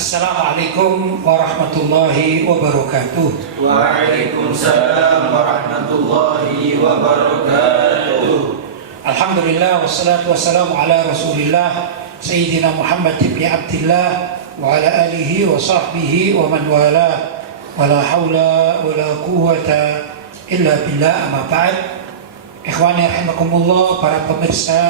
Assalamualaikum warahmatullahi wabarakatuh. Waalaikumsalam warahmatullahi wabarakatuh. Alhamdulillah wassalatu wassalamu ala Rasulillah Sayyidina Muhammad ibn Abdillah wa ala alihi wa sahbihi wa man wala wa la hawla wa la quwwata illa billah, amma ba'd. Ikhwani rahimakumullah, para pemirsa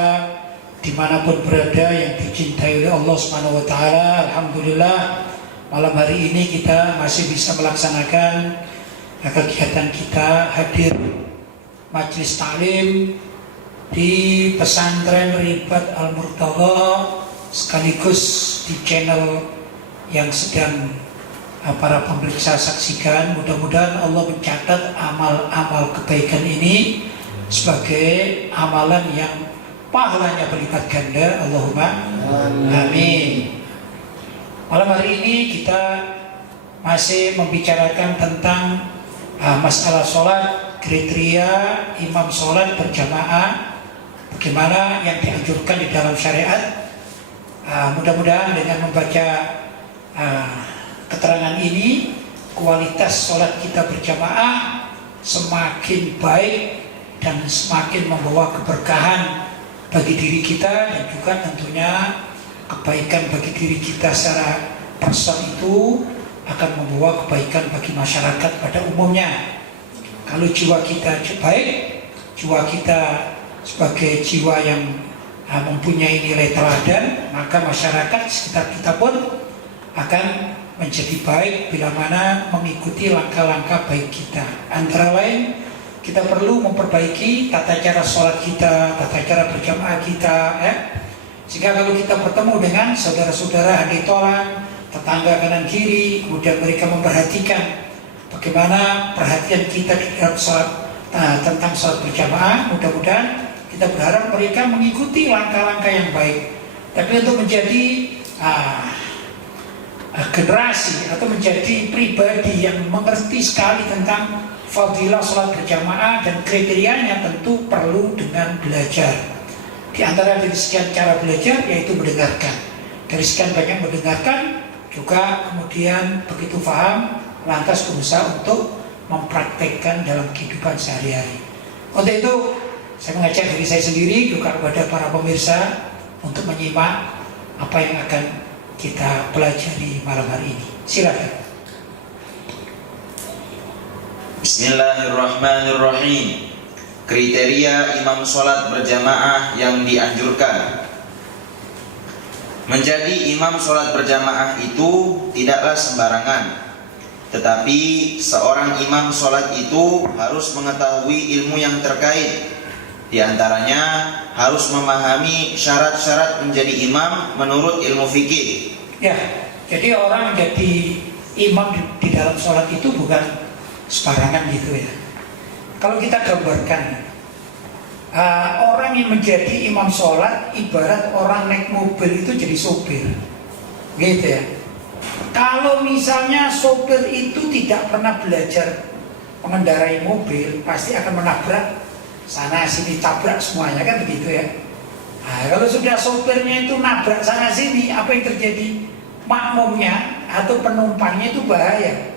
dimanapun berada yang dicintai oleh Allah Subhanahu wa Ta'ala, alhamdulillah malam hari ini kita masih bisa melaksanakan kegiatan kita hadir majlis taklim di pesantren Ribat Al-Murtadha, sekaligus di channel yang sedang para pemirsa saksikan. Mudah-mudahan Allah mencatat amal-amal kebaikan ini sebagai amalan yang pahalanya berlipat ganda, Allahumma amin. Malam hari ini kita masih membicarakan tentang masalah sholat, kriteria imam sholat berjamaah, bagaimana yang dianjurkan di dalam syariat. Mudah-mudahan dengan membaca keterangan ini, kualitas sholat kita berjamaah semakin baik dan semakin membawa keberkahan bagi diri kita, dan juga tentunya kebaikan bagi diri kita secara person itu akan membawa kebaikan bagi masyarakat pada umumnya. Kalau jiwa kita baik, jiwa kita sebagai jiwa yang mempunyai nilai teladan, maka masyarakat sekitar kita pun akan menjadi baik bila mana mengikuti langkah-langkah baik kita. Antara lain, kita perlu memperbaiki tata cara sholat kita, tata cara berjamaah kita, sehingga kalau kita bertemu dengan saudara-saudara hadai tolan, tetangga kanan kiri, kemudian mereka memperhatikan bagaimana perhatian kita terhadap sholat, tentang sholat berjamaah. Mudah-mudahan kita berharap mereka mengikuti langkah-langkah yang baik. Tapi untuk menjadi generasi atau menjadi pribadi yang mengerti sekali tentang fadilah sholat berjamaah dan kriterianya, tentu perlu dengan belajar. Di antara dari sekian cara belajar yaitu mendengarkan. Dari sekian banyak mendengarkan juga kemudian begitu paham, lantas berusaha untuk mempraktekkan dalam kehidupan sehari-hari. Untuk itu saya mengajak diri saya sendiri juga kepada para pemirsa untuk menyimak apa yang akan kita pelajari malam hari ini. Silakan. Bismillahirrahmanirrahim. Kriteria imam sholat berjamaah yang dianjurkan. Menjadi imam sholat berjamaah itu tidaklah sembarangan, tetapi seorang imam sholat itu harus mengetahui ilmu yang terkait. Di antaranya harus memahami syarat-syarat menjadi imam menurut ilmu fikih. Ya, jadi orang menjadi imam di dalam sholat itu bukan sembarangan gitu ya. Kalau kita gambarkan, orang yang menjadi imam sholat ibarat orang naik mobil itu jadi sopir, gitu ya. Kalau misalnya sopir itu tidak pernah belajar mengendarai mobil, pasti akan menabrak sana sini, tabrak semuanya, kan begitu ya. Kalau sudah sopirnya itu nabrak sana sini, apa yang terjadi? Makmumnya atau penumpangnya itu bahaya.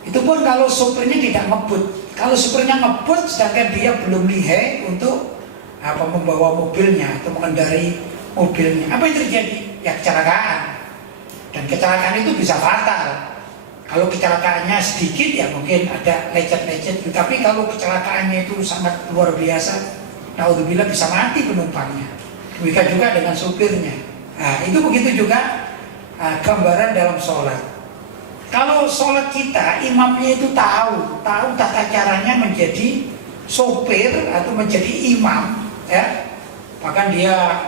Itu pun kalau sopirnya tidak ngebut. Kalau sopirnya ngebut sedangkan dia belum lihai untuk membawa mobilnya atau mengendarai mobilnya, apa yang terjadi? Ya kecelakaan. Dan kecelakaan itu bisa fatal. Kalau kecelakaannya sedikit ya mungkin ada lecet-lecet, tapi kalau kecelakaannya itu sangat luar biasa, naudzubillah, bisa mati penumpangnya. Demikian juga dengan sopirnya. Itu begitu juga gambaran dalam sholat. Kalau sholat kita, imamnya itu tahu tata caranya menjadi sopir atau menjadi imam, ya. Bahkan dia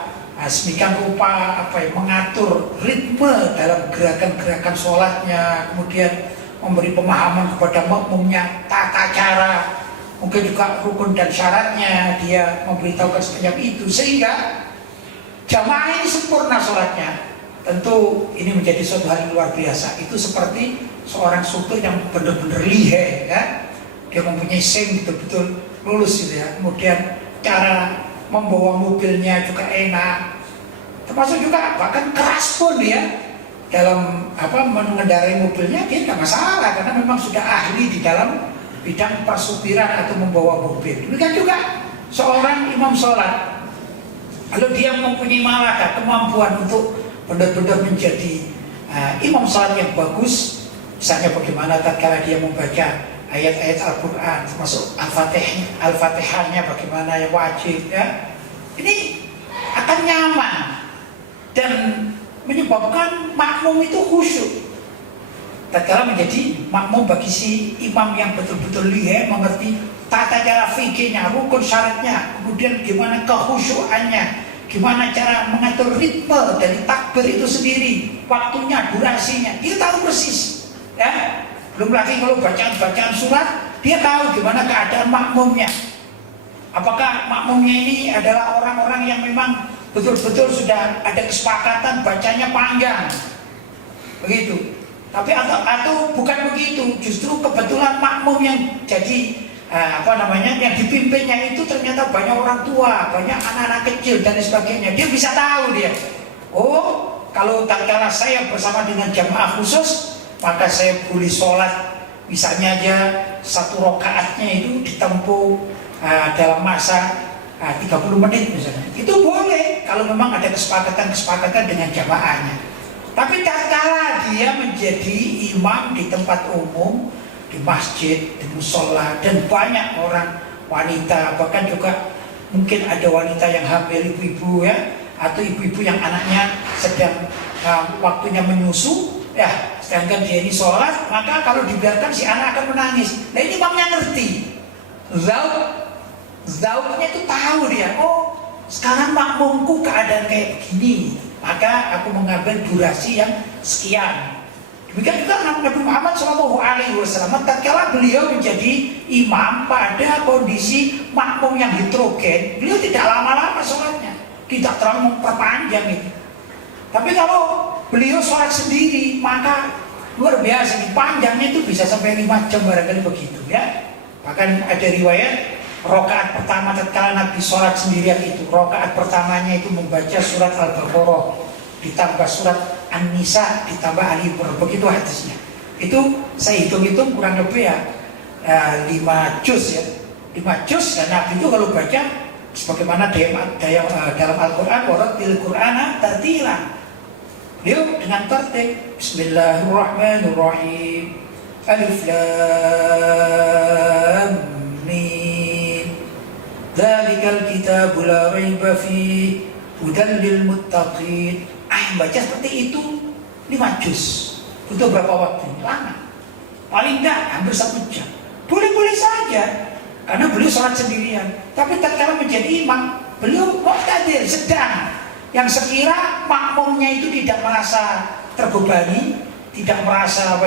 sedemikian rupa mengatur ritme dalam gerakan-gerakan sholatnya, kemudian memberi pemahaman kepada makmumnya tata cara, mungkin juga rukun dan syaratnya dia memberitahukan sebanyak itu, sehingga jamaah ini sempurna sholatnya. Tentu ini menjadi suatu hal yang luar biasa. Itu seperti seorang supir yang benar-benar lihai, ya. Dia mempunyai SIM betul-betul lulus gitu ya. Kemudian cara membawa mobilnya juga enak. Termasuk juga bahkan keras pun ya. dalam mengendarai mobilnya dia tidak masalah karena memang sudah ahli di dalam bidang persupiran atau membawa mobil. Demikian juga seorang imam sholat, kalau dia mempunyai malakah kemampuan untuk benar-benar menjadi imam sholat yang bagus, misalnya bagaimana tatkala dia membaca ayat-ayat Al-Quran termasuk Al-Fatihahnya bagaimana yang wajib ya, ini akan nyaman dan menyebabkan makmum itu khusyuk. Tatkala menjadi makmum bagi si imam yang betul-betul lihai, mengerti tata cara fikihnya, rukun syaratnya, kemudian gimana kekhusyuannya, gimana cara mengatur ritme dari takbir itu sendiri, waktunya, durasinya, dia tahu persis. Ya, belum lagi kalau bacaan surat, dia tahu gimana keadaan makmumnya. Apakah makmumnya ini adalah orang-orang yang memang betul-betul sudah ada kesepakatan bacanya panjang, begitu. Tapi atau bukan begitu, justru kebetulan makmum yang jadi yang dipimpinnya itu ternyata banyak orang tua, banyak anak-anak kecil dan sebagainya. Dia bisa tahu dia, oh kalau tatkala saya bersama dengan jamaah khusus, maka saya boleh sholat misalnya aja 1 rakaatnya itu ditempuh dalam masa 30 menit misalnya. Itu boleh kalau memang ada kesepakatan dengan jamaahnya. Tapi tatkala dia menjadi imam di tempat umum, di masjid, di musola, dan banyak orang wanita, bahkan juga mungkin ada wanita yang hamil, ibu-ibu ya, atau ibu-ibu yang anaknya sedang waktunya menyusu ya, sedangkan dia ini sholat, maka kalau dibiarkan si anak akan menangis. Nah ini imamnya ngerti, zauknya itu tahu dia, oh sekarang makmumku keadaan kayak begini, maka aku mengambil durasi yang sekian. Demikian juga Nabi Muhammad SAW tatkala beliau menjadi imam pada kondisi makmum yang heterogen, beliau tidak lama-lama sholatnya, tidak terlalu memperpanjang itu. Tapi kalau beliau sholat sendiri, maka luar biasa, panjangnya itu bisa sampai 5 jam barangkali begitu ya. Bahkan ada riwayat rakaat pertama tatkala Nabi sholat sendirian itu, rakaat pertamanya itu membaca surat Al-Baqarah ditambah surat An-Nisa ditambah Ali Imran, begitu hadisnya. Itu saya hitung-hitung kurang lebih ya 5 juz ya, 5 juz. Dan Nabi itu kalau baca sebagaimana dalam Al-Quran, waratil Qur'ana tartila, beliau dengan tertib, Bismillahirrahmanirrahim, Alif Lam Mim, Dzalikal kitabu la raiba fihi hudan lil muttaqin. Baca seperti itu 5 juz. Butuh berapa waktu? Lama. Paling enggak hampir 1 jam. Boleh-boleh saja, karena beliau sholat sendirian. Tapi tatkala menjadi imam, beliau muqtadir, sedang, yang sekira makmumnya itu tidak merasa terbebani, tidak merasa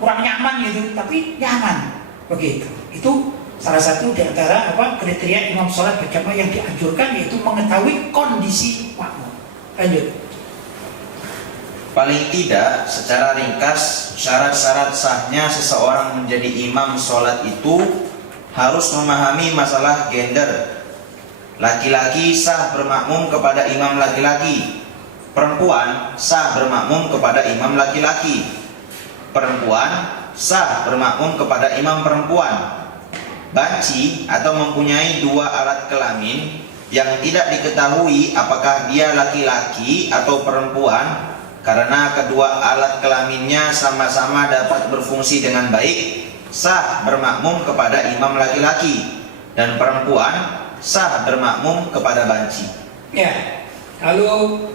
kurang nyaman gitu, tapi nyaman begitu. Itu salah satu di antara kriteria imam sholat berjamaah yang dianjurkan, yaitu mengetahui kondisi makmum. Lanjut. Paling tidak, secara ringkas, syarat-syarat sahnya seseorang menjadi imam sholat itu harus memahami masalah gender. Laki-laki sah bermakmum kepada imam laki-laki, perempuan sah bermakmum kepada imam laki-laki, perempuan sah bermakmum kepada imam perempuan. Banci atau mempunyai 2 alat kelamin yang tidak diketahui apakah dia laki-laki atau perempuan, karena kedua alat kelaminnya sama-sama dapat berfungsi dengan baik, sah bermakmum kepada imam laki-laki, dan perempuan sah bermakmum kepada banci. Ya, kalau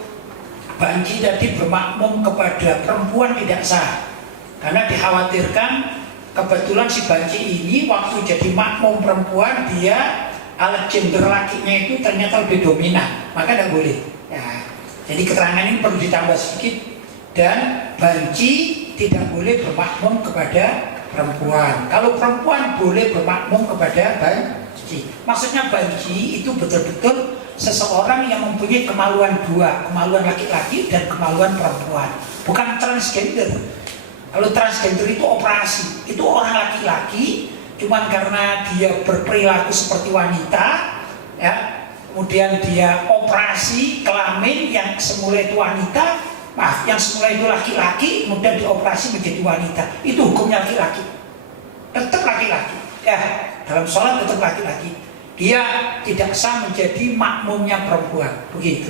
banci tadi bermakmum kepada perempuan tidak sah, karena dikhawatirkan kebetulan si banci ini waktu jadi makmum perempuan, dia alat gender lakinya itu ternyata lebih dominan, maka tidak boleh ya. Jadi keterangan ini perlu ditambah sedikit. Dan banci tidak boleh bermakmum kepada perempuan. Kalau perempuan boleh bermakmum kepada banci. Maksudnya banci itu betul-betul seseorang yang mempunyai kemaluan 2, kemaluan laki-laki dan kemaluan perempuan, bukan transgender. Kalau transgender itu operasi, itu orang laki-laki, cuman karena dia berperilaku seperti wanita ya, kemudian dia operasi kelamin yang semula itu wanita, maaf, yang semula itu laki-laki kemudian dioperasi menjadi wanita, itu hukumnya laki-laki, tetap laki-laki ya, dalam sholat tetap laki-laki, dia tidak sah menjadi makmumnya perempuan, begitu.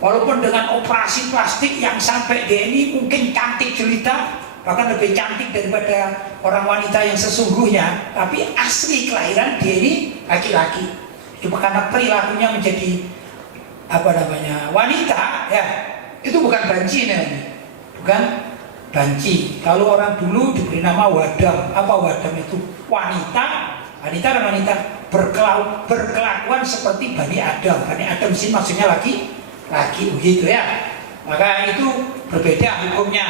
Walaupun dengan operasi plastik yang sampai dia ini mungkin cantik jelita, bahkan lebih cantik daripada orang wanita yang sesungguhnya, tapi asli kelahiran dia ini laki-laki. Cuma karena perilakunya menjadi wanita, ya itu bukan banci namanya, bukan banci. Kalau orang dulu diberi nama wadam, apa wadam itu? Wanita dan wanita berkelakuan seperti Bani Adam. Bani Adam sini maksudnya laki begitu ya, maka itu berbeda hukumnya.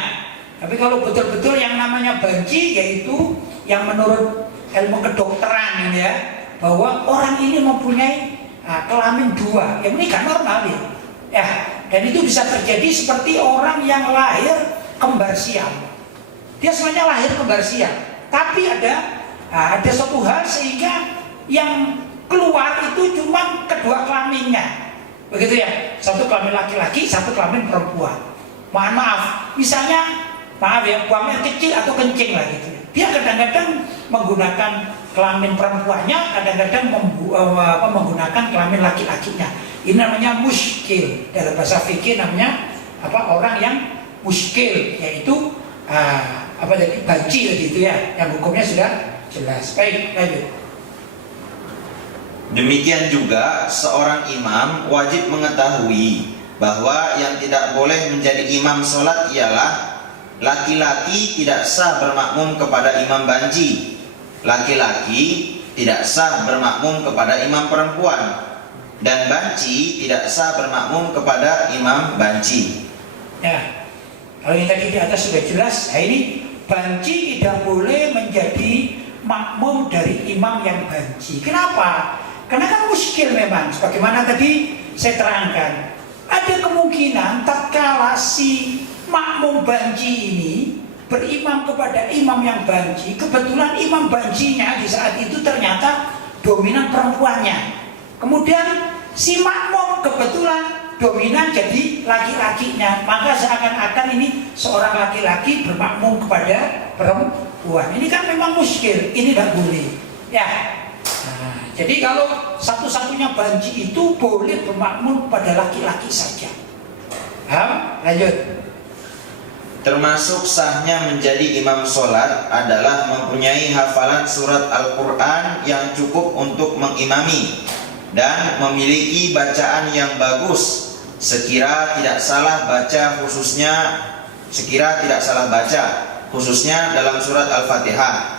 Tapi kalau betul-betul yang namanya banci, yaitu yang menurut ilmu kedokteran ya, bahwa orang ini mempunyai kelamin dua, yang ini kan normal ya, dan itu bisa terjadi seperti orang yang lahir kembar siam. Dia semuanya lahir kembar siam, tapi ada suatu hal sehingga yang keluar itu cuma kedua kelaminnya. Begitu ya, satu kelamin laki-laki, satu kelamin perempuan. Mohon maaf, misalnya buang air kecil atau kencing lah gitu. Dia kadang-kadang menggunakan kelamin perempuannya, kadang-kadang menggunakan kelamin laki-lakinya. Ini namanya muskil, dalam bahasa fikih namanya orang yang muskil, yaitu banci gitu ya, yang hukumnya sudah jelas. Baik, lanjut. Demikian juga seorang imam wajib mengetahui bahwa yang tidak boleh menjadi imam sholat ialah laki-laki tidak sah bermakmum kepada imam banci, laki-laki tidak sah bermakmum kepada imam perempuan, dan banci tidak sah bermakmum kepada imam banci. Ya, kalau yang tadi di atas sudah jelas. Nah, ini banci tidak boleh menjadi makmum dari imam yang banci. Kenapa? Karena kan muskil memang, sebagaimana tadi saya terangkan. Ada kemungkinan tatkala si makmum banci ini berimam kepada imam yang banci, kebetulan imam bancinya di saat itu ternyata dominan perempuannya. Kemudian si makmum kebetulan dominan jadi laki-lakinya, maka seakan-akan ini seorang laki-laki bermakmum kepada perempuan. Ini kan memang muskil, ini tidak boleh ya. Jadi kalau satu-satunya banci itu boleh bermakmum pada laki-laki saja. Lanjut. Termasuk sahnya menjadi imam sholat adalah mempunyai hafalan surat Al-Quran yang cukup untuk mengimami dan memiliki bacaan yang bagus, sekira tidak salah baca khususnya dalam surat Al-Fatihah.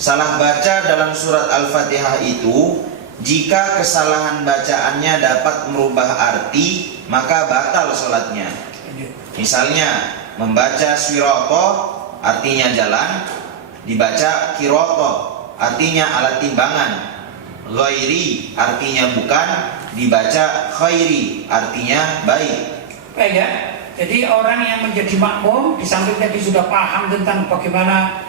Salah baca dalam surat Al-Fatihah itu, jika kesalahan bacaannya dapat merubah arti, maka batal sholatnya. Misalnya membaca swiroto artinya jalan, dibaca kiroto artinya alat timbangan, ghairi artinya bukan, dibaca khairi artinya baik. Baik ya. Jadi orang yang menjadi makmum, di samping tadi sudah paham tentang bagaimana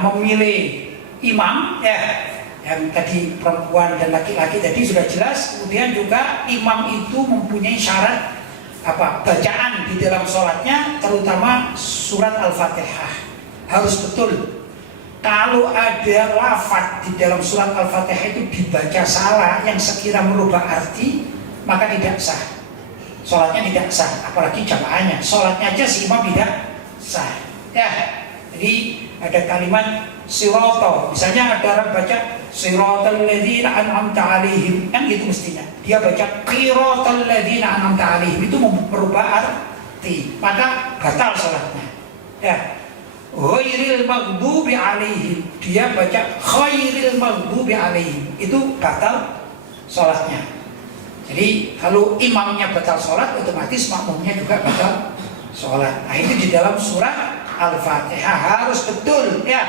memilih imam ya, yang tadi perempuan dan laki-laki tadi sudah jelas. Kemudian juga imam itu mempunyai syarat bacaan di dalam sholatnya, terutama surat Al-Fatihah harus betul. Kalau ada lafaz di dalam surat Al-Fatihah itu dibaca salah yang sekira merubah arti, maka tidak sah, sholatnya tidak sah, apalagi jamaahnya. Sholatnya aja si imam tidak sah ya. Jadi ada kalimat siroto, misalnya ada orang baca siratal ladzina an'amta alaihim, kan gitu mestinya. Dia baca qiratal ladzina an'amta alaihim, itu merubah arti, maka batal sholatnya ya. Ghairil maghdubi alaihim, dia baca khairil maghdubi alaihim, itu batal sholatnya. Jadi kalau imamnya batal sholat, otomatis makmumnya juga batal sholat. Nah itu di dalam surat Al-Fatihah harus betul ya.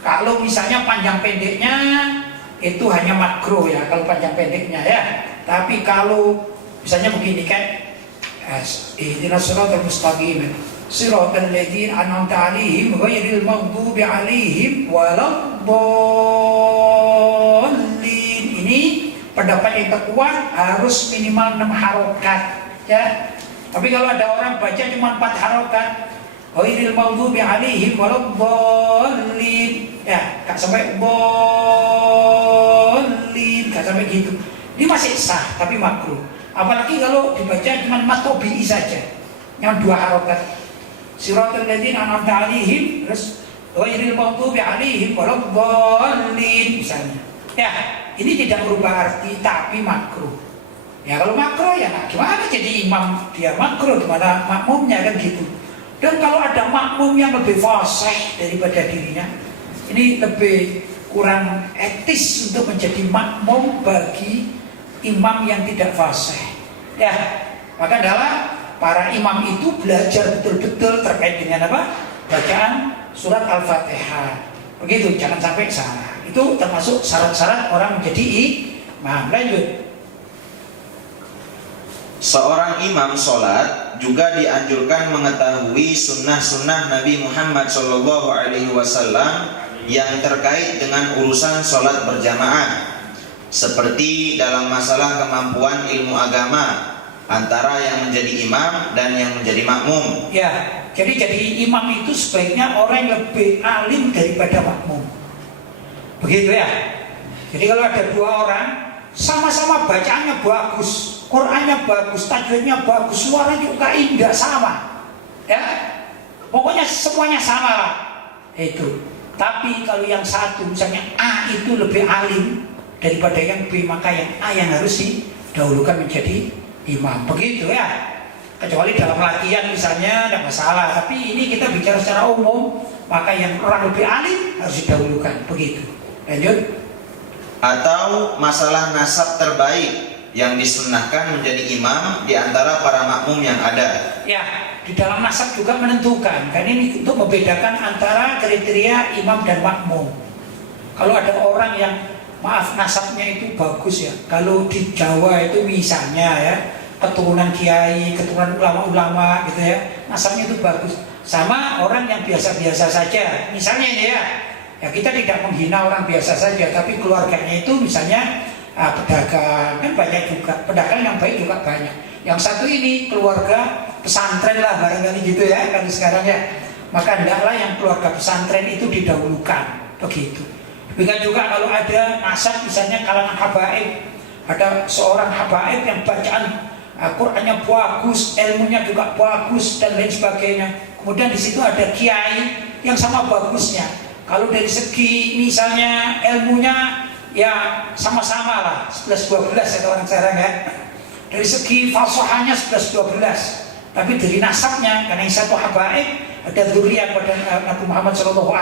Kalau misalnya panjang pendeknya itu hanya makruh ya, kalau panjang pendeknya ya. Tapi kalau misalnya begini kan, ihdinas siratal mustaqim, siratal ladzina an'amta 'alaihim ghairil maghdubi 'alaihim waladdallin. Ini pendapat yang terkuat, harus minimal 6 harokat ya. Tapi kalau ada orang baca cuma 4 harokat, ghairil maghdubi alaihim waladdallin, ya gak sampai dallin, gak sampai gitu. Ini masih sah tapi makruh. Apalagi kalau dibaca cuma matobi'i saja, yang 2 harokat. Siratal ladzina an'amta alaihim, terus ghairil maghdubi alaihim waladdallin misalnya. Ya, ini tidak merubah arti tapi makruh. Ya kalau makruh ya gimana jadi imam dia makruh, gimana makmumnya kan gitu. Dan kalau ada makmum yang lebih fasih daripada dirinya, ini lebih kurang etis untuk menjadi makmum bagi imam yang tidak fasih. Ya, maka adalah para imam itu belajar betul-betul terkait dengan apa? Bacaan surat Al-Fatihah. Begitu, jangan sampai salah. Itu termasuk syarat-syarat orang menjadi imam. Lanjut. Seorang imam sholat juga dianjurkan mengetahui sunnah-sunnah Nabi Muhammad SAW yang terkait dengan urusan sholat berjamaah, seperti dalam masalah kemampuan ilmu agama antara yang menjadi imam dan yang menjadi makmum. Ya, jadi imam itu sebaiknya orang yang lebih alim daripada makmum. Begitu ya. Jadi kalau ada 2 orang sama-sama bacaannya bagus, Qur'annya bagus, tajwidnya bagus, suara juga indah sama, ya, pokoknya semuanya sama lah. Itu. Tapi kalau yang satu misalnya A itu lebih alim daripada yang B, maka yang A yang harus didahulukan menjadi imam. Begitu ya. Kecuali dalam latihan misalnya tidak masalah. Tapi ini kita bicara secara umum, maka yang orang lebih alim harus didahulukan. Begitu. Lanjut. Atau masalah nasab terbaik yang disunnahkan menjadi imam di antara para makmum yang ada. Ya, di dalam nasab juga menentukan. Kan ini untuk membedakan antara kriteria imam dan makmum. Kalau ada orang yang nasabnya itu bagus ya. Kalau di Jawa itu misalnya ya, keturunan kiai, keturunan ulama-ulama gitu ya, nasabnya itu bagus. Sama orang yang biasa-biasa saja. Misalnya ini ya kita tidak menghina orang biasa saja, tapi keluarganya itu misalnya pedagang, kan banyak juga pedagang yang baik juga banyak. Yang satu ini keluarga pesantren lah barangkali gitu ya kan sekarang ya, maka hendaklah yang keluarga pesantren itu didahulukan begitu. Demikian juga kalau ada nasab misalnya kalangan habaib, ada seorang habaib yang bacaan Qurannya bagus, ilmunya juga bagus dan lain sebagainya. Kemudian di situ ada kiai yang sama bagusnya. Kalau dari segi misalnya ilmunya ya sama-sama lah 11-12 ya orang sekarang ya. Dari segi falsafahnya 11-12. Tapi dari nasabnya, karena yang satu habaib ada dzurriyyah pada Nabi Muhammad SAW,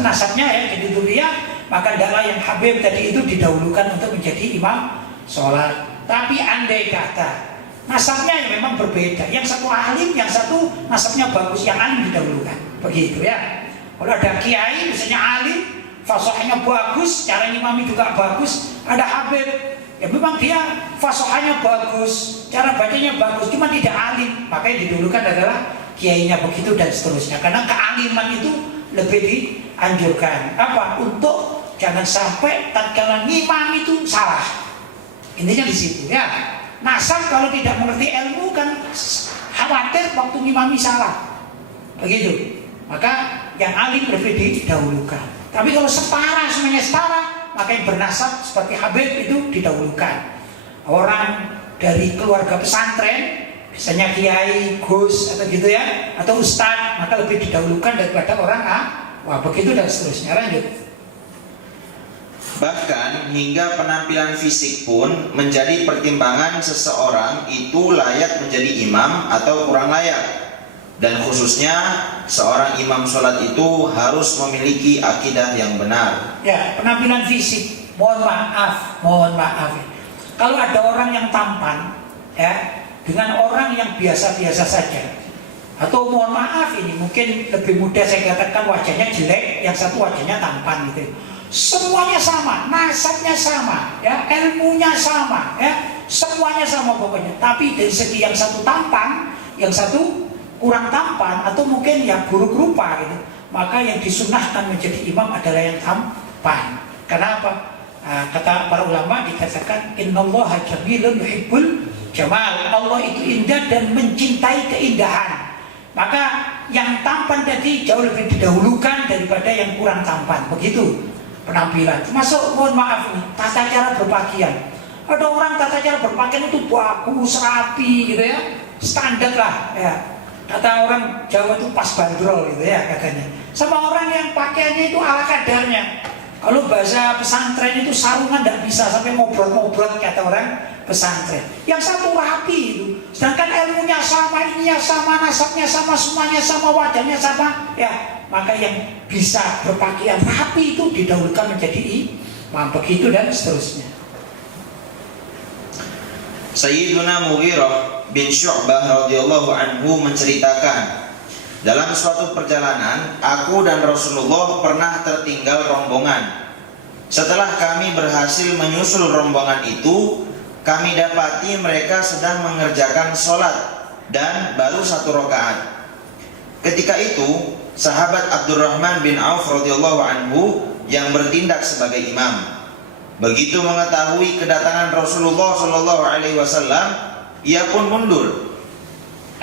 nasabnya ya jadi dzurriyyah, maka adalah yang habib tadi itu didahulukan untuk menjadi imam sholat. Tapi andai kata nasabnya yang memang berbeda, yang satu alim, yang satu nasabnya bagus, yang alim didahulukan. Begitu ya. Kalau ada kiai misalnya alim, fasahanya bagus, cara imami juga bagus, ada habib, ya memang dia fasahanya bagus, cara bacanya bagus, cuma tidak alim, maka yang didahulukan adalah kiainya begitu dan seterusnya. Karena kealiman itu lebih dianjurkan. Apa? Untuk jangan sampai tatkala ngimam itu salah. Intinya di situ ya. Nasab kalau tidak mengerti ilmu kan khawatir waktu ngimami salah. Begitu. Maka yang alim lebih didahulukan. Tapi kalau semuanya setara, maka yang bernasab seperti habib itu didahulukan. Orang dari keluarga pesantren, misalnya kiai, gus atau gitu ya, atau ustadz, maka lebih didahulukan daripada orang wah begitu dan seterusnya. Lanjut. Bahkan hingga penampilan fisik pun menjadi pertimbangan seseorang itu layak menjadi imam atau kurang layak. Dan khususnya seorang imam sholat itu harus memiliki akidah yang benar. Ya, penampilan fisik. Mohon maaf. Kalau ada orang yang tampan, ya, dengan orang yang biasa-biasa saja, atau mohon maaf ini mungkin lebih mudah saya katakan wajahnya jelek, yang satu wajahnya tampan gitu. Semuanya sama, nasabnya sama, ya, ilmunya sama, ya, semuanya sama pokoknya. Tapi dari segi yang satu tampan, yang satu kurang tampan atau mungkin ya buruk rupa gitu, maka yang disunahkan menjadi imam adalah yang tampan. Karena apa? Kata para ulama dikatakan innallaha jamilun yuhibbul jamal. Allah itu indah dan mencintai keindahan. Maka yang tampan tadi jauh lebih didahulukan daripada yang kurang tampan. Begitu penampilan. Termasuk, mohon maaf nih, tata cara berpakaian. Ada orang tata cara berpakaian itu bagus, rapi gitu ya, standar lah ya. Kata orang Jawa itu pas bandrol gitu ya katanya. Sama orang yang pakaiannya itu ala kadarnya. Kalau bahasa pesantren itu sarungan tidak bisa sampai ngobrol-ngobrol kata orang pesantren. Yang satu rapi itu, sedangkan ilmunya sama, ininya sama, nasabnya sama, semuanya sama, wajahnya sama ya. Maka yang bisa berpakaian rapi itu didahulukan menjadi imam, begitu dan seterusnya. Sayyiduna Mughirah bin Syu'bah radhiyallahu anhu menceritakan, dalam suatu perjalanan aku dan Rasulullah pernah tertinggal rombongan. Setelah kami berhasil menyusul rombongan itu, kami dapati mereka sedang mengerjakan sholat dan baru 1 rakaat. Ketika itu sahabat Abdurrahman bin Auf radhiyallahu anhu yang bertindak sebagai imam begitu mengetahui kedatangan Rasulullah Shallallahu Alaihi Wasallam, ia pun mundur.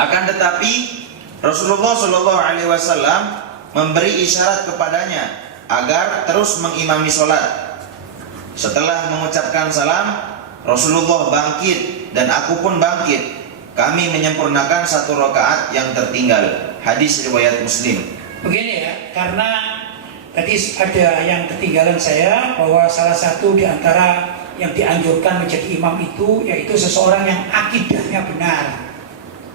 Akan tetapi Rasulullah Shallallahu Alaihi Wasallam memberi isyarat kepadanya agar terus mengimami sholat. Setelah mengucapkan salam, Rasulullah bangkit dan aku pun bangkit. Kami menyempurnakan 1 rakaat yang tertinggal. Hadis riwayat Muslim. Begini ya, karena tadi ada yang ketinggalan saya, bahwa salah satu di antara yang dianjurkan menjadi imam itu yaitu seseorang yang akidahnya benar,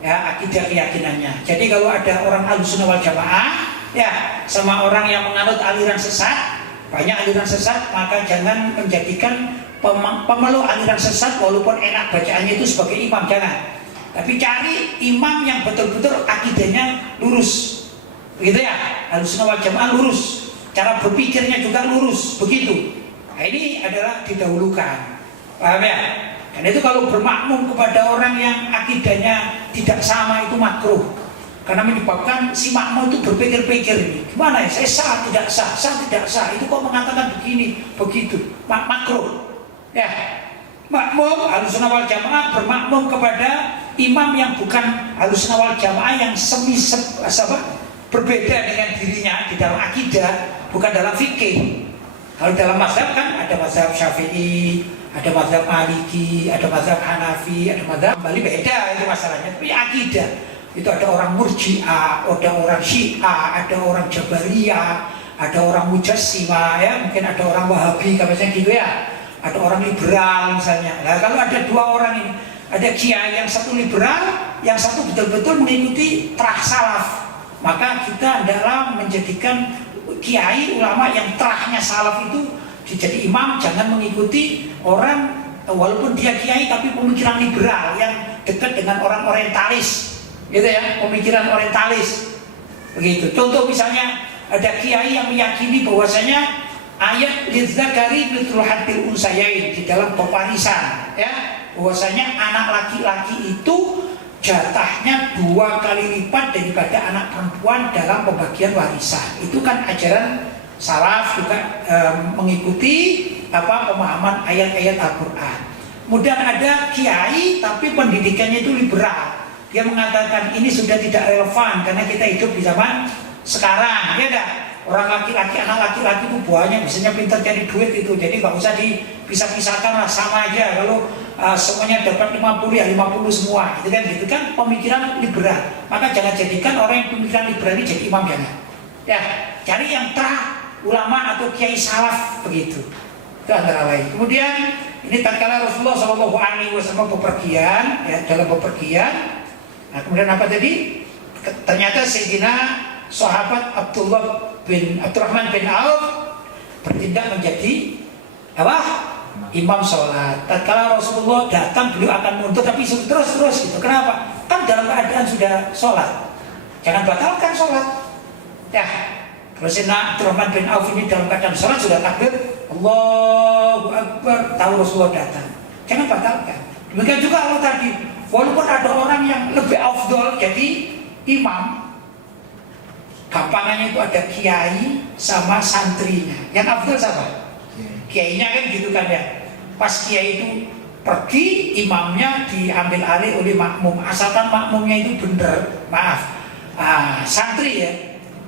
ya, akidah keyakinannya. Jadi kalau ada orang Ahlussunnah wal Jamaah ya sama orang yang menganut aliran sesat, banyak aliran sesat, maka jangan menjadikan pemeluk aliran sesat walaupun enak bacaannya itu sebagai imam, jangan. Tapi cari imam yang betul-betul akidahnya lurus, begitu ya. Ahlussunnah wal Jamaah lurus, cara berpikirnya juga lurus, begitu. Nah, ini adalah didahulukan, paham ya? Dan itu kalau bermakmum kepada orang yang akidahnya tidak sama itu makruh, karena menyebabkan si makmum itu berpikir-pikir, ini gimana ya, saya sah tidak sah, sah tidak sah, itu kok mengatakan begini, begitu, makruh. Ya, makmum Ahlussunnah wal Jamaah bermakmum kepada imam yang bukan Ahlussunnah wal Jamaah, yang berbeda dengan dirinya di dalam akidah, bukan dalam fikih. Kalau dalam mazhab kan ada mazhab Syafi'i, ada mazhab Maliki, ada mazhab Hanafi, ada mazhab Hambali, beda itu masalahnya. Tapi akidah itu ada orang Murji'ah, ada orang Syiah, ada orang Jabariyah, ada orang Mujassimah, ya, mungkin ada orang Wahabi, misalnya gitu ya. Ada orang liberal misalnya. Nah, kalau ada 2 orang ini, ada kiai yang satu liberal, yang satu betul-betul mengikuti terah salaf, maka kita adalah menjadikan kiai ulama yang terahnya salaf itu jadi imam. Jangan mengikuti orang walaupun dia kiai tapi pemikiran liberal yang dekat dengan orang orientalis, gitu ya, pemikiran orientalis begitu. Contoh misalnya ada kiai yang meyakini bahwasanya ayat lidzakari mithlu hadil unsayain di dalam peparisan, ya, bahwasanya anak laki-laki itu jatahnya 2 kali lipat daripada anak perempuan dalam pembagian warisan. Itu kan ajaran salaf juga mengikuti pemahaman ayat-ayat Al-Quran. Kemudian ada kiai tapi pendidikannya itu liberal. Dia mengatakan ini sudah tidak relevan karena kita hidup di zaman sekarang, ya enggak? Orang laki-laki, anak laki-laki itu banyak, biasanya pintar cari duit itu, jadi nggak usah dipisah-pisahkan lah, sama aja. Kalau semuanya dapat 50 ya 50 semua, gitu kan pemikiran liberal. Maka jangan jadikan orang yang pemikiran liberal ini jadi imam, jangan. Ya, cari yang terah ulama atau kiai salaf begitu. Itu antara lain. Kemudian ini tatkala Rasulullah SAW bepergian, ya, dalam bepergian. Nah, kemudian apa tadi? Ternyata Sayyidina sahabat Abdurrahman bin Auf bertindak menjadi imam sholat. Tatkala Rasulullah datang, beliau akan mundur tapi terus gitu. Kenapa? Kan dalam keadaan sudah sholat, jangan batalkan sholat. Ya, kalau Sayyidina Abdurrahman bin Auf ini dalam keadaan sholat sudah takbir Allahu Akbar, tahu Rasulullah datang, jangan batalkan. Demikian juga kalau tadi, walaupun ada orang yang lebih afdol jadi imam, gampangannya itu ada kiai sama santrinya. Yang afdal siapa? Kiainya kan gitu kan ya. Pas kiai itu pergi, imamnya diambil alih oleh makmum, asalkan makmumnya itu benar, santri ya,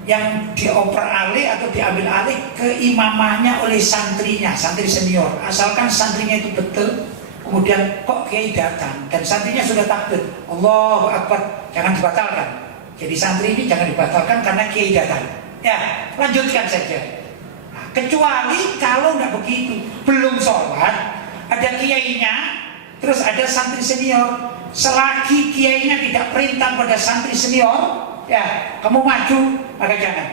yang dioper alih atau diambil alih ke imamahnya oleh santrinya, santri senior, asalkan santrinya itu betul. Kemudian kok kiai datang dan santrinya sudah takbir, Allahu Akbar, jangan dibatalkan. Jadi santri ini jangan dibatalkan karena kiai datang. Ya, lanjutkan saja. Nah, kecuali kalau nggak begitu, belum sholat, ada kiainya, terus ada santri senior. Selagi kiainya tidak perintah pada santri senior, ya kamu maju, maka jangan.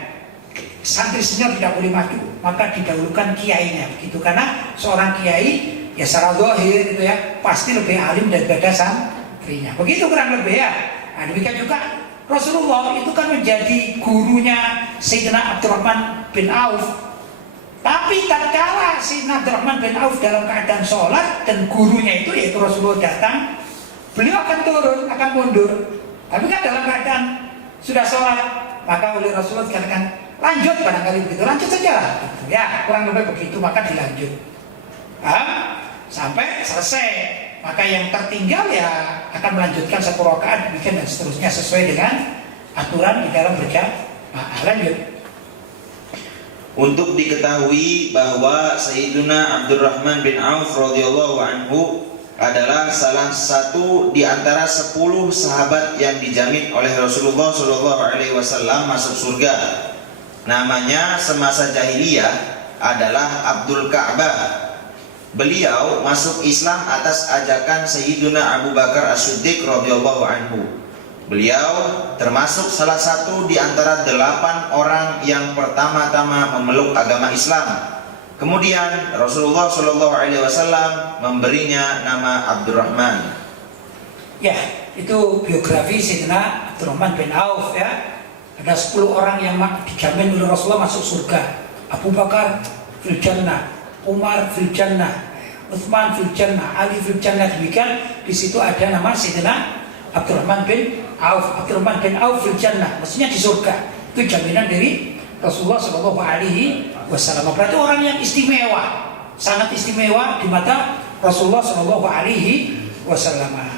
Santri senior tidak boleh maju, maka didahulukan kiainya. Begitu, karena seorang kiai ya secara zahir itu ya pasti lebih alim daripada santrinya. Begitu kurang lebih ya. Nah, demikian juga Rasulullah itu kan menjadi gurunya Sayyidina Abdurrahman bin Auf. Tapi tatkala Sayyidina Abdurrahman bin Auf dalam keadaan sholat dan gurunya itu yaitu Rasulullah datang, beliau akan turun, akan mundur. Tapi kan dalam keadaan sudah sholat, maka oleh Rasulullah dikatakan lanjut, barangkali begitu, lanjut saja lah. Ya kurang lebih begitu, maka dilanjut. Sampai selesai, maka yang tertinggal ya akan melanjutkan 1 rakaat, demikian dan seterusnya sesuai dengan aturan di dalam berjamaah. Lanjut. Untuk diketahui bahwa Sayyiduna Abdurrahman bin Auf radhiyallahu anhu adalah salah satu di antara 10 sahabat yang dijamin oleh Rasulullah SAW masuk surga. Namanya semasa jahiliyah adalah Abdul Ka'bah. Beliau masuk Islam atas ajakan Sayyiduna Abu Bakar As-Siddiq radhiyallahu anhu. Beliau termasuk salah satu di antara 8 orang yang pertama-tama memeluk agama Islam. Kemudian Rasulullah SAW memberinya nama Abdurrahman. Ya, itu biografi Sayyidina Abdurrahman bin Auf ya. Ada 10 orang yang dijamin oleh Rasulullah masuk surga. Abu Bakar fil jannah, Umar fil jannah, Utsman fil jannah, Ali fil jannah. Demikian di situ ada nama Sayyidina Abdurrahman bin Auf. Abdurrahman bin Auf fil jannah, maksudnya di surga. Itu jaminan dari Rasulullah SAW. Berarti orang yang istimewa, sangat istimewa di mata Rasulullah SAW.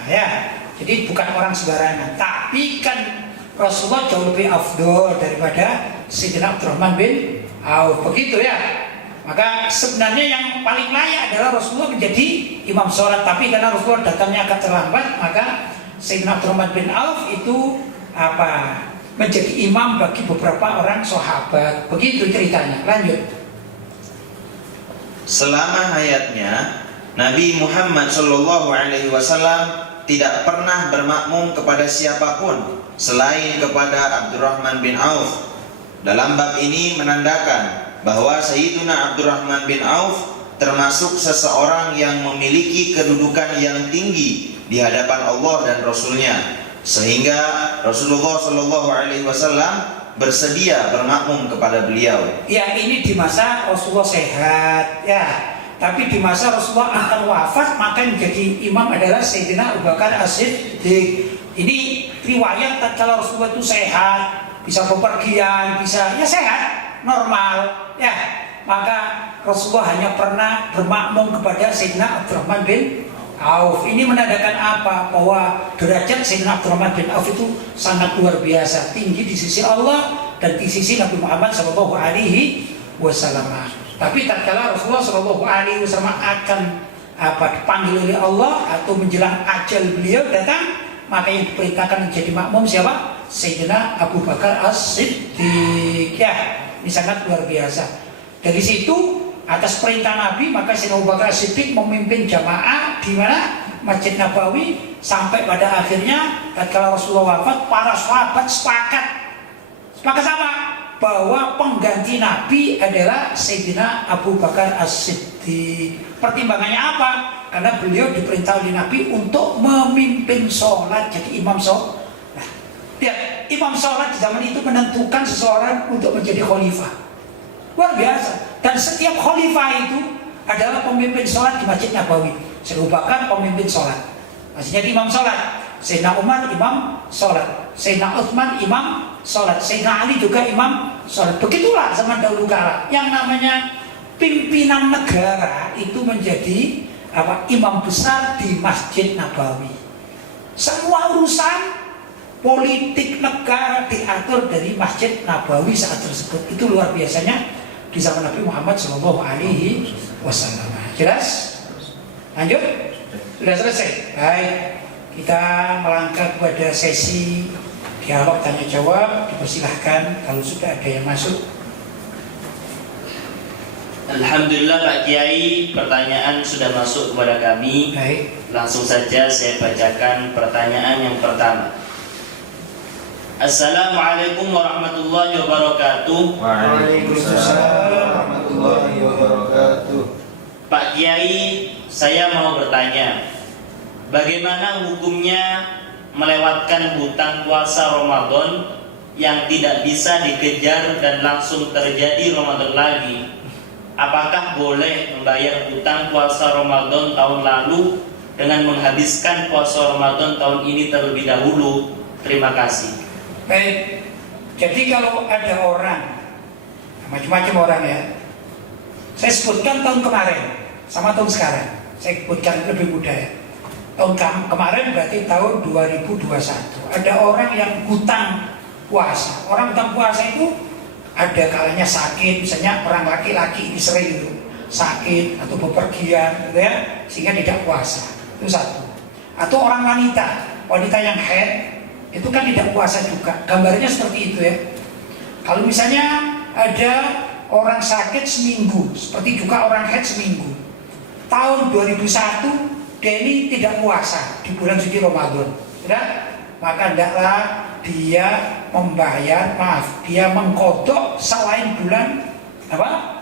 Ya, jadi bukan orang sembarangan. Tapi kan Rasulullah jauh lebih afdol daripada Sayyidina Abdurrahman bin Auf. Begitu ya. Maka sebenarnya yang paling layak adalah Rasulullah menjadi imam sholat. Tapi karena Rasulullah datangnya agak terlambat, maka Sayyidina Abdurrahman bin Auf itu menjadi imam bagi beberapa orang sahabat. Begitu ceritanya. Lanjut. Selama hayatnya Nabi Muhammad SAW tidak pernah bermakmum kepada siapapun selain kepada Abdurrahman bin Auf. Dalam bab ini menandakan bahwa Sayyiduna Abdurrahman bin Auf termasuk seseorang yang memiliki kedudukan yang tinggi di hadapan Allah dan Rasulnya, sehingga Rasulullah SAW bersedia bermakmum kepada beliau. Ya, ini di masa Rasulullah sehat ya. Tapi di masa Rasulullah akan wafat, maka yang menjadi imam adalah Sayyidina Abu Bakar As-Siddiq. Ini riwayat kalau Rasulullah itu sehat, bisa bepergian, bisa ya sehat, normal ya, maka Rasulullah hanya pernah bermakmum kepada Sayyidina Abdurrahman bin Auf. Ini menandakan apa? Bahwa derajat Sayyidina Abdurrahman bin Auf itu sangat luar biasa, tinggi di sisi Allah dan di sisi Nabi Muhammad SAW. Tapi tatkala Rasulullah SAW akan dipanggil oleh Allah atau menjelang ajal beliau datang, maka yang diperintahkan menjadi makmum siapa? Sayyidina Abu Bakar As-Siddiq. Ya, ini sangat luar biasa. Dari situ atas perintah Nabi, maka Sayyidina Abu Bakar As-Siddiq memimpin jamaah di mana Masjid Nabawi, sampai pada akhirnya tatkala Rasulullah wafat, para sahabat sepakat sama bahwa pengganti Nabi adalah Sayyidina Abu Bakar As-Siddiq. Pertimbangannya apa? Karena beliau diperintah oleh Nabi untuk memimpin sholat, jadi imam sholat. Nah, lihat, imam sholat di zaman itu menentukan seseorang untuk menjadi khalifah. Luar biasa. Dan setiap khalifah itu adalah pemimpin sholat di Masjid Nabawi. Sayyidina Abu Bakar pemimpin sholat, maksudnya imam sholat. Sayyidina Umar imam sholat, Sayyidina Utsman imam sholat, Sayyidina Ali juga imam sholat. Begitulah zaman dahulu kala. Yang namanya pimpinan negara itu menjadi imam besar di Masjid Nabawi. Semua urusan politik negara diatur dari Masjid Nabawi saat tersebut. Itu luar biasanya di zaman Nabi Muhammad SAW. Jelas? Lanjut? Sudah selesai? Baik, kita melangkah kepada sesi dialog tanya jawab. Dipersilahkan kalau sudah ada yang masuk. Alhamdulillah Pak Kiai, pertanyaan sudah masuk kepada kami. Baik. Langsung saja saya bacakan pertanyaan yang pertama. Assalamualaikum warahmatullahi wabarakatuh. Waalaikumsalam warahmatullahi wabarakatuh. Pak Kiai, saya mau bertanya, bagaimana hukumnya melewatkan hutang puasa Ramadan yang tidak bisa dikejar dan langsung terjadi Ramadan lagi? Apakah boleh membayar hutang puasa Ramadan tahun lalu dengan menghabiskan puasa Ramadan tahun ini terlebih dahulu? Terima kasih. Baik, jadi kalau ada orang, macam-macam orang ya, saya sebutkan tahun kemarin sama tahun sekarang, saya sebutkan lebih mudah ya. Tahun kemarin berarti tahun 2021. Ada orang yang hutang puasa. Orang hutang puasa itu ada kalanya sakit, misalnya orang laki-laki ini sering itu sakit atau bepergian gitu ya, sehingga tidak puasa. Itu satu. Atau orang wanita yang haid itu kan tidak puasa juga. Gambarnya seperti itu ya. Kalau misalnya ada orang sakit seminggu, seperti juga orang haid seminggu. Tahun 2001 dia ini tidak puasa di bulan suci Ramadan, ya? Maka hendaklah dia membayar, dia mengkodok selain bulan apa?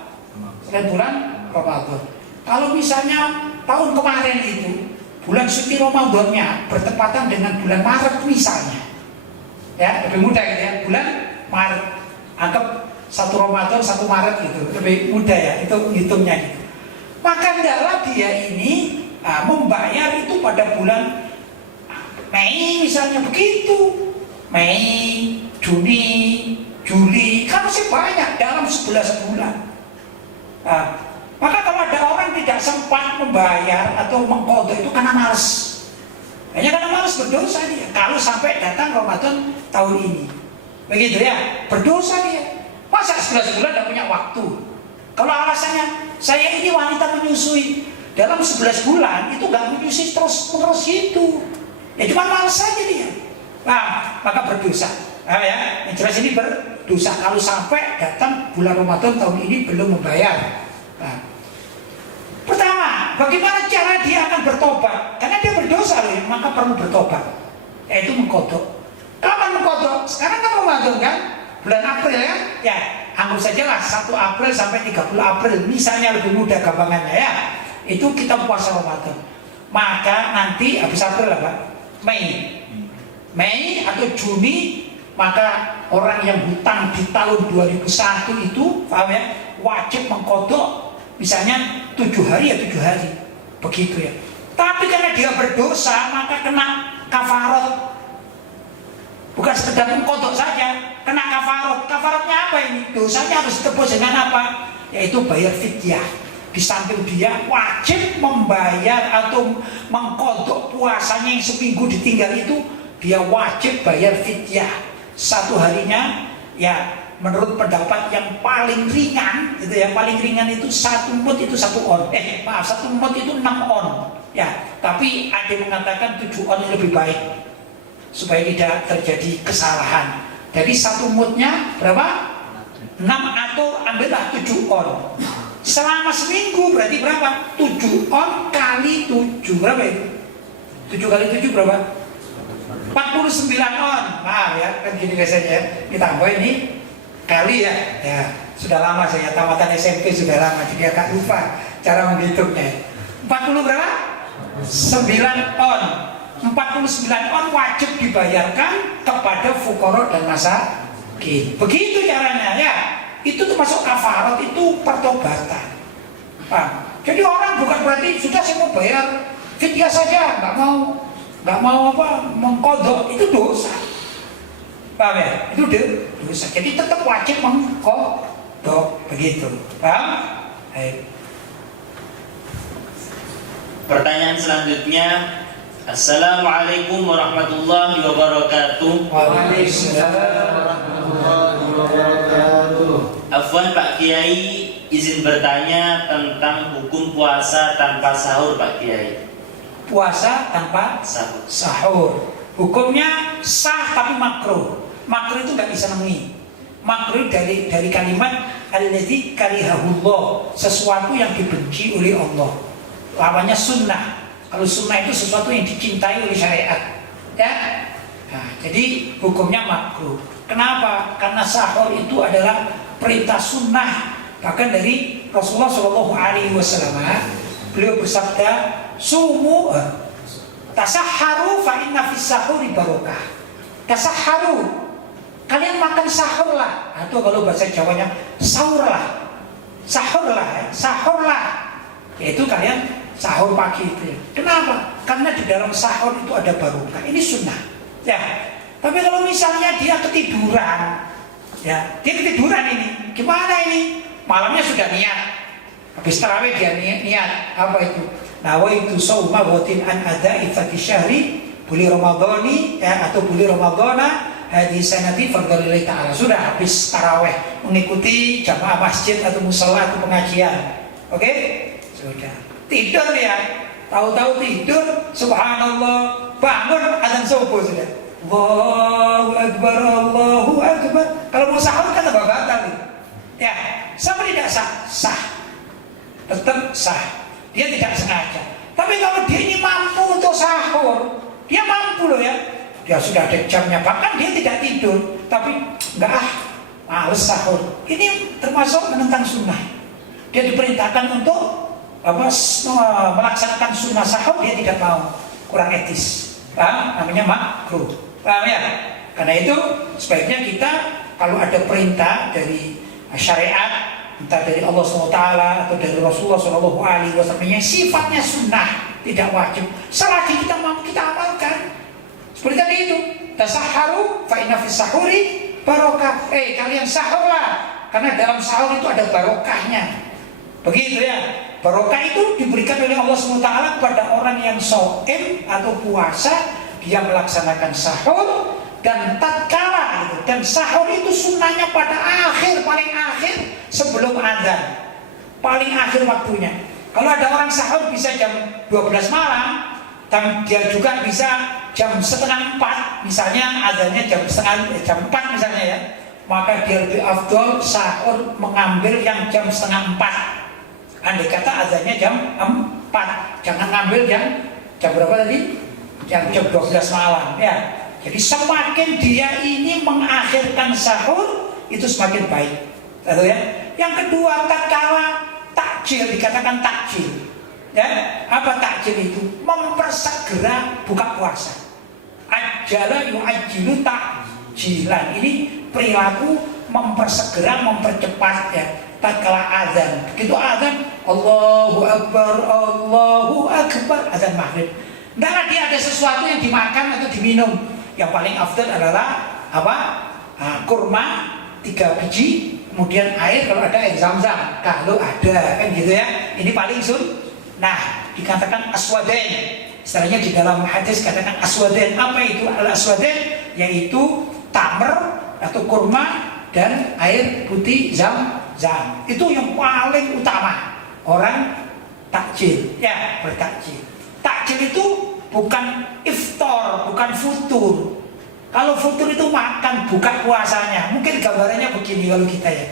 Selain bulan Ramadan. Kalau misalnya tahun kemarin itu bulan suci Ramadannya bertepatan dengan bulan Maret misalnya, ya lebih mudah gitu ya, bulan Maret, anggap 1 Ramadan 1 Maret gitu, lebih mudah ya itu hitungnya gitu. Maka hendaklah dia ini membayar itu pada bulan Mei misalnya begitu. Mei, Juni, Juli, kan masih banyak dalam 11 bulan. Maka kalau ada orang tidak sempat membayar atau mengkodok itu karena malas. Hanya karena malas berdosa dia. Kalau sampai datang Ramadan tahun ini, begitu ya, berdosa dia. Masa 11 bulan tidak punya waktu? Kalau alasannya saya ini wanita menyusui, dalam 11 bulan itu gak menyusui terus itu, ya cuma malas saja dia. Maka berdosa. Ya, yang jelas ini berdosa kalau sampai datang bulan Ramadan tahun ini belum membayar. Pertama, bagaimana cara dia akan bertobat? Karena dia berdosa loh, maka perlu bertobat, yaitu mengkodok. Kapan mengkodok? Sekarang kan Ramadan kan? Bulan April kan? Ya, anggap saja lah 1 April sampai 30 April, misalnya lebih mudah gampangannya ya. Itu kita puasa Ramadan. Maka nanti habis April apa? Mei atau Juni, maka orang yang hutang di tahun 2001 itu, paham ya, wajib mengkodok misalnya 7 hari ya 7 hari, begitu ya. Tapi karena dia berdosa, maka kena kafarat. Bukan sekedar mengkodok saja, kena kafarat. Kafaratnya apa ini? Dosanya harus ditebus dengan apa? Yaitu bayar fidyah. Di samping dia wajib membayar atau mengkodok puasanya yang seminggu ditinggal itu, dia wajib bayar fidyah. 1 harinya ya menurut pendapat yang paling ringan itu ya, paling ringan itu 1 mut itu 1 on. 1 mut itu 6 on. Ya, tapi ada yang mengatakan 7 on lebih baik supaya tidak terjadi kesalahan. Jadi 1 mutnya berapa? 6 atau ambillah 7 on. Selama seminggu berarti berapa? 7 on kali 7 berapa itu? 7 kali 7 berapa? 49 on. Maaf ya, kan gini biasanya. Ditambah ini kali ya. Ya, sudah lama saya tamatan SMP sudah lama, jadi agak lupa cara menghitungnya. 40 berapa? 9 on. 49 on wajib dibayarkan kepada fuqara dan masakin. Begitu caranya ya. Itu termasuk kafarat, itu pertobatan. Jadi orang bukan berarti sudah saya mau bayar fidyah saja, nggak mau mengkodok, itu dosa. Paham ya? Itu dosa. Jadi tetap wajib mengkodok, begitu. Paham? Baik. Pertanyaan selanjutnya, Assalamualaikum warahmatullahi wabarakatuh. Afwan Pak Kiai, izin bertanya tentang hukum puasa tanpa sahur Pak Kiai. Puasa tanpa Sahur. sahur, hukumnya sah tapi makruh. Makruh itu nggak bisa nemui. Makruh dari kalimat alladzi karihahullah, sesuatu yang dibenci oleh Allah. Lawannya sunnah. Kalau sunnah itu sesuatu yang dicintai oleh syariat, ya. Nah, jadi hukumnya makruh. Kenapa? Karena sahur itu adalah perintah sunnah. Bahkan dari Rasulullah SAW, beliau bersabda, sumu tasahharu fa inna fis sahuri barokah. Tasahharu, kalian makan sahurlah, atau kalau bahasa Jawanya sahurlah, sahurlah, yaitu kalian sahur pagi itu. Kenapa? Karena di dalam sahur itu ada barokah. Ini sunnah, ya. Tapi kalau misalnya dia ketiduran, ya, dia ketiduran ini, gimana ini? Malamnya sudah niat, habis tarawih dia niat apa itu? Nawaitu shauma watin an ada'i fati syahri buli ramadhani, ya, atau buli ramadhana di sanati fardhalillahi ta'ala. Sudah habis tarawih mengikuti jamaah masjid atau musala atau pengajian. Oke? Sudah. Tidur ya, tahu-tahu tidur, subhanallah, bangun azan subuh sudah. Allahu Akbar, Allahu Akbar. Kalau mau sahur kan tambah batal. Ya, sah tidak sah? Sah. Tetap sah. Dia tidak sengaja. Tapi kalau dia ini mampu untuk sahur, dia mampu loh ya. Dia sudah ada jamnya, bahkan dia tidak tidur. Tapi enggak, males sahur. Ini termasuk menentang sunnah. Dia diperintahkan untuk melaksanakan sunnah sahur, dia tidak mau, kurang etis. Paham? Namanya makruh. Paham ya? Karena itu sebaiknya kita kalau ada perintah dari syariat, entah dari Allah SWT atau dari Rasulullah SAW yang sifatnya sunnah, tidak wajib, selagi kita mampu kita amalkan. Seperti tadi itu, tasahharu fa inna fis sahuri barokah. Kalian sahurlah, karena dalam sahur itu ada barokahnya. Begitu ya. Barokah itu diberikan oleh Allah SWT kepada orang yang shaim atau puasa, dia melaksanakan sahur dan tatkala gitu. Dan sahur itu sunnahnya pada paling akhir sebelum adzan, paling akhir waktunya. Kalau ada orang sahur bisa jam 12 malam, dan dia juga bisa jam setengah 4, misalnya adzannya jam 4 misalnya ya, maka dia lebih afdol sahur mengambil yang jam setengah 4. Andai kata azannya jam 4, jangan ngambil jam berapa tadi? Jam 12 malam ya. Jadi semakin dia ini mengakhirkan sahur, itu semakin baik. Tahu ya? Yang kedua, tatkala takjil, dikatakan takjil. Ya, apa takjil itu? Mempersegera buka puasa. Ajala yu'ajjilu takjilan. Ini perilaku mempersegera, mempercepat ya. Tatkala azan, begitu azan, Allahu Akbar, Allahu Akbar, azan maghrib. Tidaklah dia ada sesuatu yang dimakan atau diminum. Yang paling afdal adalah apa? Kurma 3 biji, kemudian air kalau ada air zam-zam, kalau ada kan gitu ya. Ini paling Nah, dikatakan aswadain. Istilahnya di dalam hadis katakan aswadain. Apa itu al-aswadain? Yaitu tamr atau kurma dan air putih zam. Itu yang paling utama orang takjil ya, bertakjil. Takjil itu bukan iftar, bukan futur. Kalau futur itu makan buka puasanya. Mungkin gambarannya begini kalau kita ya.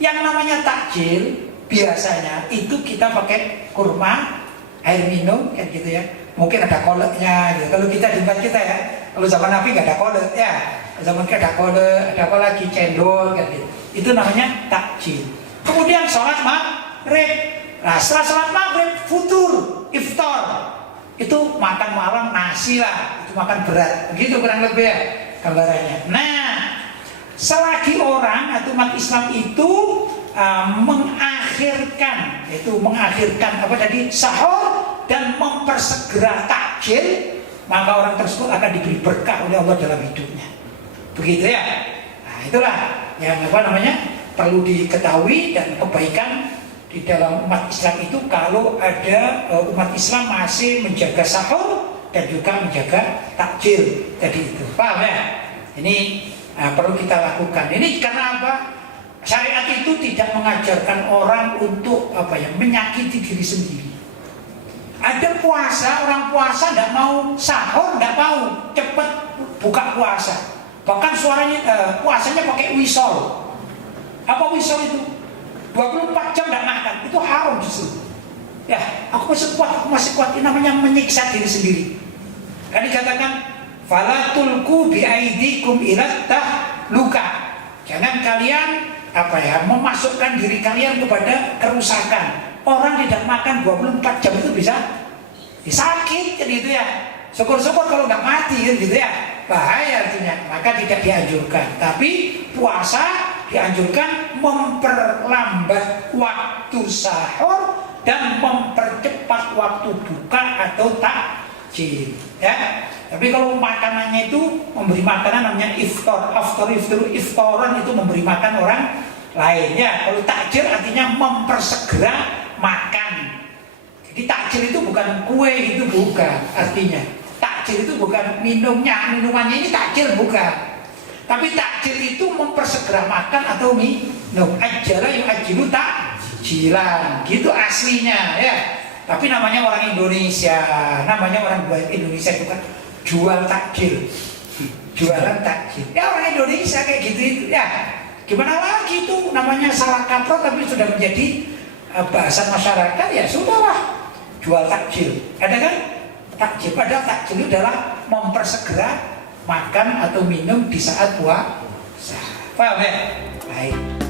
Yang namanya takjil biasanya itu kita pakai kurma, air minum kayak gitu ya. Mungkin ada koleknya gitu. Kalau kita di tempat kita ya, kalau zaman Nabi nggak ada kolek ya. Zaman kita ada kolek, ada apa lagi, cendol kayak gitu. Itu namanya takjil. Kemudian sholat maghrib. Nah, setelah sholat maghrib, futur, iftar. Itu makan malam nasi lah, itu makan berat. Begitu kurang lebih ya gambarannya. Nah, selagi orang atau umat Islam itu mengakhirkan apa tadi, sahur dan mempersegera takjil, maka orang tersebut akan diberi berkah oleh Allah dalam hidupnya. Begitu ya. Nah, itulah yang apa namanya perlu diketahui, dan kebaikan di dalam umat Islam itu kalau ada umat Islam masih menjaga sahur dan juga menjaga takjil tadi itu. Paham ya? Ini perlu kita lakukan. Ini karena apa? Syariat itu tidak mengajarkan orang untuk menyakiti diri sendiri. Ada puasa, orang puasa tidak mau sahur, tidak mau cepat buka puasa. Bahkan suaranya puasanya pakai wisol. Apa wisol itu? 24 jam tidak makan, itu haram justru. Ya, aku masih kuat. Ini namanya menyiksa diri sendiri. Kan dikatakan fala tulqu bi aidikum ila tahluka. Jangan kalian memasukkan diri kalian kepada kerusakan. Orang tidak makan 24 jam itu bisa sakit kan gitu ya. Syukur-syukur kalau nggak mati kan gitu ya. Bahaya artinya, maka tidak dianjurkan. Tapi puasa dianjurkan memperlambat waktu sahur dan mempercepat waktu buka atau takjil ya. Tapi kalau makanannya itu memberi makanan namanya iftaran itu memberi makan orang lain ya. Kalau takjil artinya mempersegera makan. Jadi takjil itu bukan kue, itu bukan artinya. Takjil itu bukan minumannya ini takjil bukan. Tapi takjil itu mempersegera makan atau minum. Ajala yu'ajjilu takjilan, gitu aslinya ya. Tapi namanya orang Indonesia, namanya orang Indonesia itu kan jual takjil, jualan takjil. Ya orang Indonesia kayak gitu itu ya. Gimana lagi itu namanya salah kaprah tapi sudah menjadi bahasa masyarakat ya sudahlah jual takjil. Ada kan takjil? Padahal takjil itu adalah mempersegera makan atau minum di saat puasa. Paham ya? Baik.